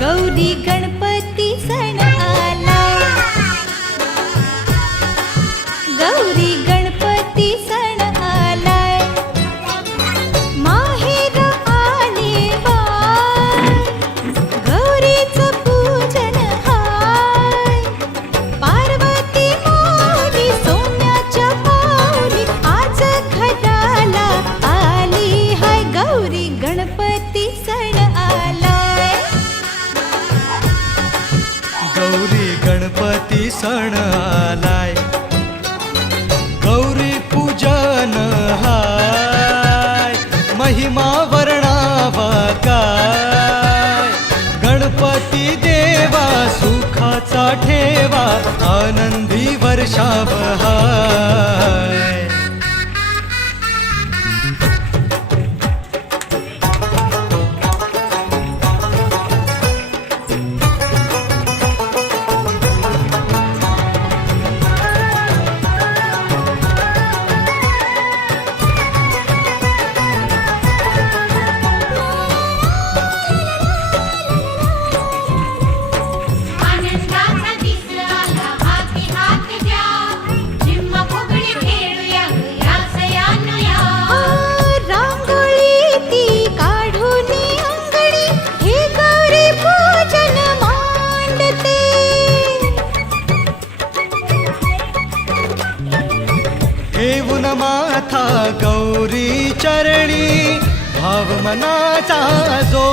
गौरी गणपती सण आला, गौरी गणपती सण आलाय, माहेर आले बाय, गौरीचं पूजन हाय, पार्वती माऊली सोन्याच्या पाऊली आज घराला आली हाय, गौरी गणपती सण आलाय, गौरी गणपती सण आलाय, गौरी पूजन हाय, महिमा वर्णावा काय, गणपती देवा सुखाचा ठेवा, आनंदी वर्षाव हाय. आनंदाचा दिस आला हाती हात द्या, झिम्मा फुगडी खेळूया या सयानुया. रांगोळी ती काढून अंगणी हे गौरी पूजन मांडते, ठेवून माथा गौरी चरणी, भाव मनाचा जो